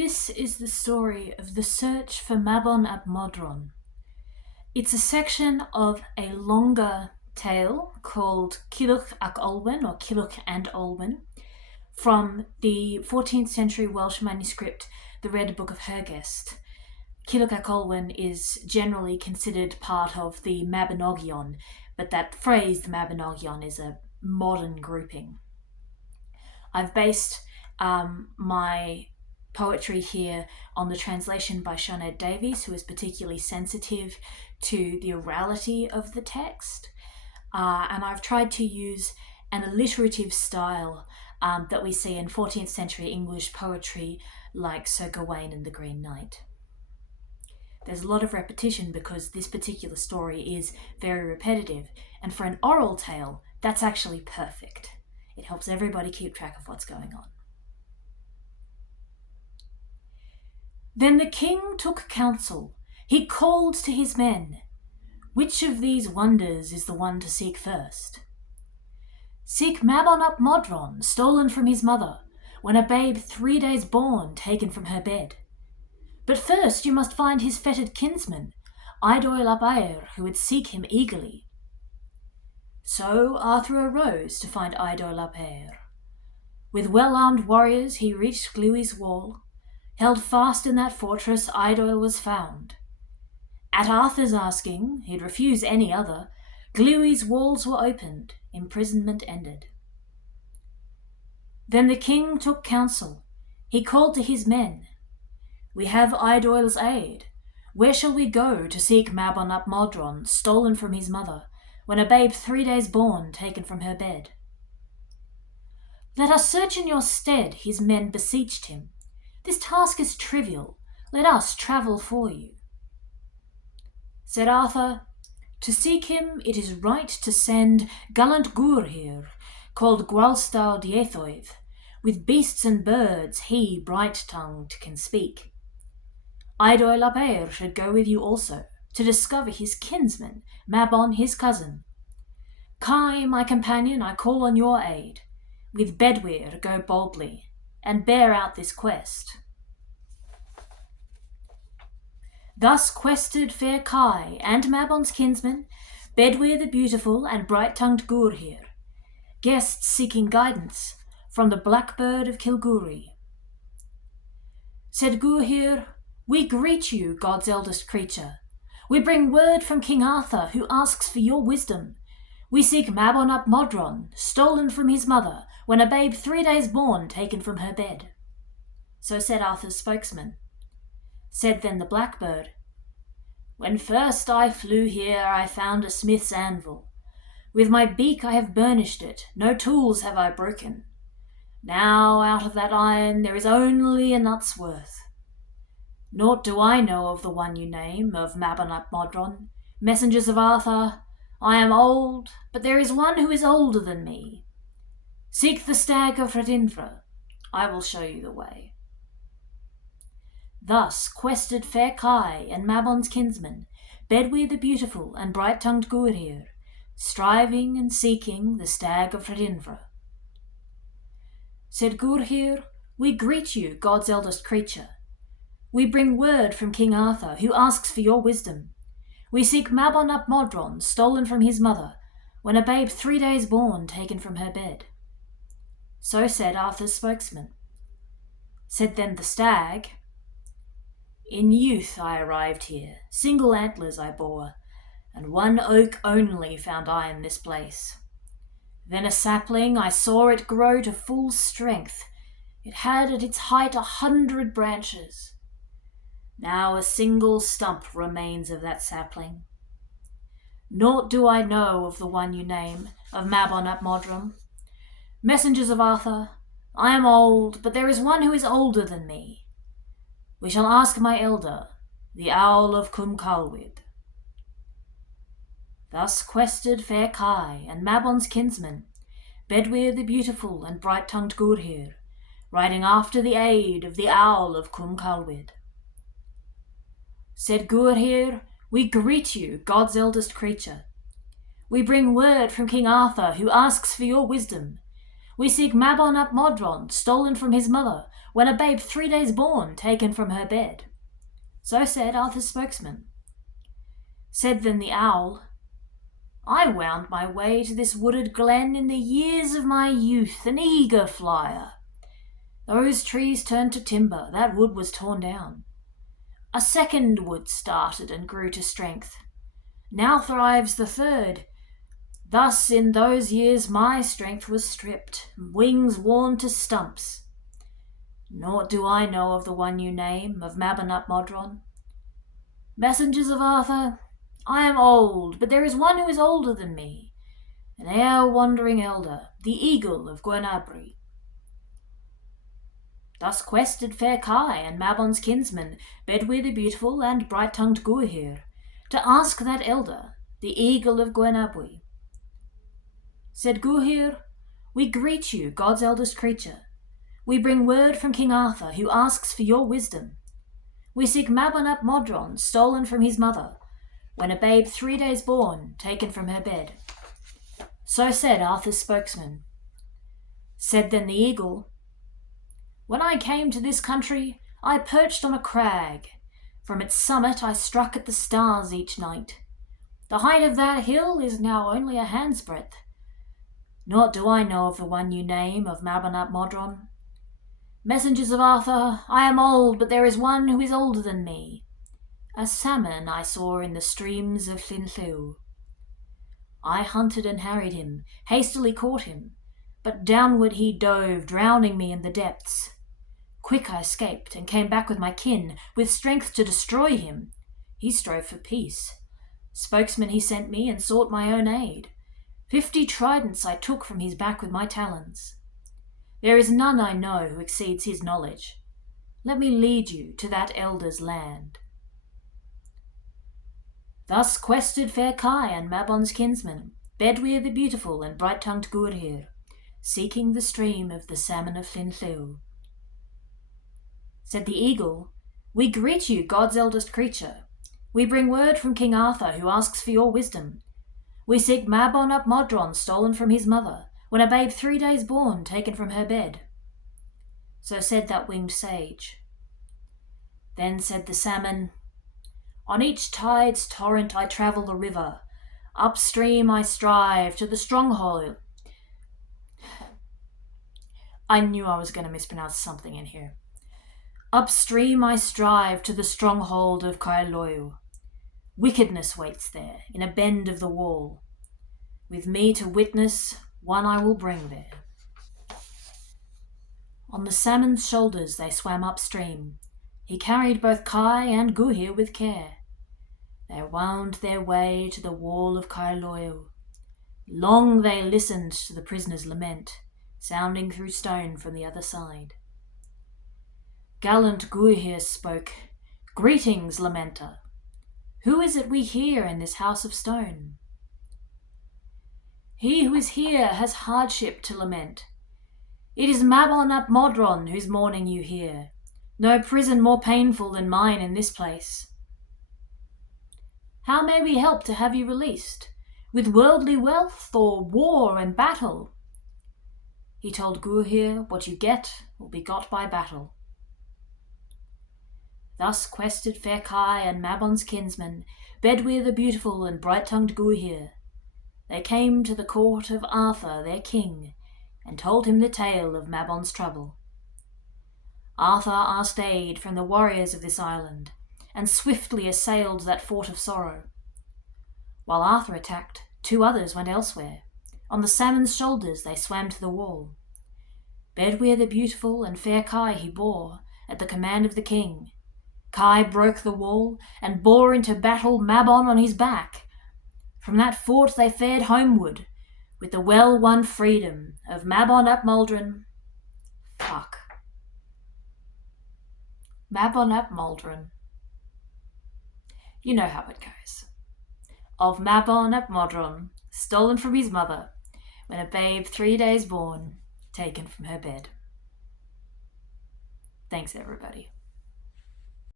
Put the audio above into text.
This is the story of the search for Mabon ap Modron. It's a section of a longer tale called Culhwch ac Olwen, or Culhwch and Olwen, from the 14th century Welsh manuscript, the Red Book of Hergest. Culhwch ac Olwen is generally considered part of the Mabinogion, but that phrase, the Mabinogion, is a modern grouping. I've based my poetry here on the translation by Sinead Davies, who is particularly sensitive to the orality of the text. And I've tried to use an alliterative style that we see in 14th century English poetry like Sir Gawain and the Green Knight. There's a lot of repetition because this particular story is very repetitive, and for an oral tale, that's actually perfect. It helps everybody keep track of what's going on. Then the king took counsel. He called to his men. Which of these wonders is the one to seek first? Seek Mabon ap Modron, stolen from his mother, when a babe 3 days born, taken from her bed. But first you must find his fettered kinsman, Eidoel ap Eir, who would seek him eagerly. So Arthur arose to find Eidoel ap Eir. With well-armed warriors he reached Glewys wall. Held fast in that fortress, Eidoel was found. At Arthur's asking, he'd refuse any other, Glewys walls were opened, imprisonment ended. Then the king took counsel. He called to his men. We have Eidoel's aid. Where shall we go to seek Mabon ap Modron, stolen from his mother, when a babe 3 days born, taken from her bed? Let us search in your stead, his men beseeched him. This task is trivial. Let us travel for you. Said Arthur, to seek him it is right to send gallant Gurhyr, called Gwalstawd Iethoedd. With beasts and birds he, bright-tongued, can speak. Eidoel ap Eir should go with you also, to discover his kinsman, Mabon his cousin. Kai, my companion, I call on your aid. With Bedwyr go boldly, and bear out this quest. Thus quested fair Kai and Mabon's kinsman, Bedwyr the beautiful and bright-tongued Gurhyr, guests seeking guidance from the blackbird of Kilguri. Said Gurhyr, we greet you, God's eldest creature. We bring word from King Arthur, who asks for your wisdom. We seek Mabon ap Modron, stolen from his mother, when a babe 3 days born, taken from her bed. So said Arthur's spokesman. Said then the blackbird, when first I flew here I found a smith's anvil. With my beak I have burnished it, no tools have I broken. Now out of that iron there is only a nut's worth. Naught do I know of the one you name, of Mabon ap Modron. Messengers of Arthur, I am old, but there is one who is older than me. Seek the stag of Rhydynfre, I will show you the way. Thus quested fair Kai and Mabon's kinsman, Bedwyr the beautiful and bright-tongued Gurhyr, striving and seeking the stag of Rhydynfre. Said Gurhyr, we greet you, God's eldest creature. We bring word from King Arthur, who asks for your wisdom. We seek Mabon ap Modron, stolen from his mother, when a babe 3 days born, taken from her bed. So said Arthur's spokesman. Said then the stag, in youth I arrived here, single antlers I bore, and one oak only found I in this place. Then a sapling, I saw it grow to full strength. It had at its height 100 branches. Now a single stump remains of that sapling. Naught do I know of the one you name, of Mabon ap Modron. Messengers of Arthur, I am old, but there is one who is older than me. We shall ask my elder, the owl of Culhwch. Thus quested fair Kai and Mabon's kinsman, Bedwyr the beautiful and bright-tongued Gurhyr, riding after the aid of the owl of Culhwch. Said Gurhyr, we greet you, God's eldest creature. We bring word from King Arthur, who asks for your wisdom. We seek Mabon ap Modron, stolen from his mother, when a babe 3 days born, taken from her bed. So said Arthur's spokesman. Said then the owl, I wound my way to this wooded glen in the years of my youth, an eager flyer. Those trees turned to timber, that wood was torn down. A second wood started and grew to strength. Now thrives the third. Thus in those years my strength was stripped, wings worn to stumps. Naught do I know of the one you name, of Mabon ap Modron. Messengers of Arthur, I am old, but there is one who is older than me, an ere-wandering elder, the eagle of Gwernabwy. Thus quested fair Kai and Mabon's kinsman, Bedwyr the beautiful and bright-tongued Gwyr, to ask that elder, the eagle of Gwernabwy. Said Gwyr, we greet you, God's eldest creature. We bring word from King Arthur, who asks for your wisdom. We seek Mabon ap Modron, stolen from his mother, when a babe 3 days born, taken from her bed. So said Arthur's spokesman. Said then the eagle, when I came to this country, I perched on a crag. From its summit I struck at the stars each night. The height of that hill is now only a hand's breadth. Naught do I know of the one you name, of Mabon ap Modron. Messengers of Arthur, I am old, but there is one who is older than me. A salmon I saw in the streams of Culhwch. I hunted and harried him, hastily caught him, but downward he dove, drowning me in the depths. Quick I escaped, and came back with my kin, with strength to destroy him. He strove for peace. Spokesman he sent me, and sought my own aid. 50 tridents I took from his back with my talons. There is none I know who exceeds his knowledge. Let me lead you to that elder's land. Thus quested fair Kai and Mabon's kinsman, Bedwyr the beautiful and bright-tongued Gwyr, seeking the stream of the salmon of Culhwch. Said the eagle, we greet you, God's eldest creature. We bring word from King Arthur, who asks for your wisdom. We seek Mabon ap Modron, stolen from his mother, when a babe 3 days born, taken from her bed. So said that winged sage. Then said the salmon, on each tide's torrent I travel the river. Upstream I strive to the stronghold. I knew I was going to mispronounce something in here. Upstream I strive to the stronghold of Culhwch. Wickedness waits there, in a bend of the wall. With me to witness, one I will bring there. On the salmon's shoulders they swam upstream. He carried both Kai and Gwyr with care. They wound their way to the wall of Culhwch. Long they listened to the prisoner's lament, sounding through stone from the other side. Gallant Gwyr spoke, greetings, lamenter. Who is it we hear in this house of stone? He who is here has hardship to lament. It is Mabon ap Modron whose mourning you hear. No prison more painful than mine in this place. How may we help to have you released? With worldly wealth or war and battle? He told Gwyr, what you get will be got by battle. Thus quested fair Kai and Mabon's kinsman, Bedwyr the beautiful and bright-tongued Gwyr. They came to the court of Arthur, their king, and told him the tale of Mabon's trouble. Arthur asked aid from the warriors of this island, and swiftly assailed that fort of sorrow. While Arthur attacked, 2 others went elsewhere. On the salmon's shoulders they swam to the wall. Bedwyr the beautiful and fair Kai he bore, at the command of the king. Kai broke the wall, and bore into battle Mabon on his back. From that fort they fared homeward, with the well-won freedom of Mabon ap Modron. Mabon ap Modron. You know how it goes. Of Mabon ap Modron, stolen from his mother, when a babe 3 days born, taken from her bed. Thanks, everybody.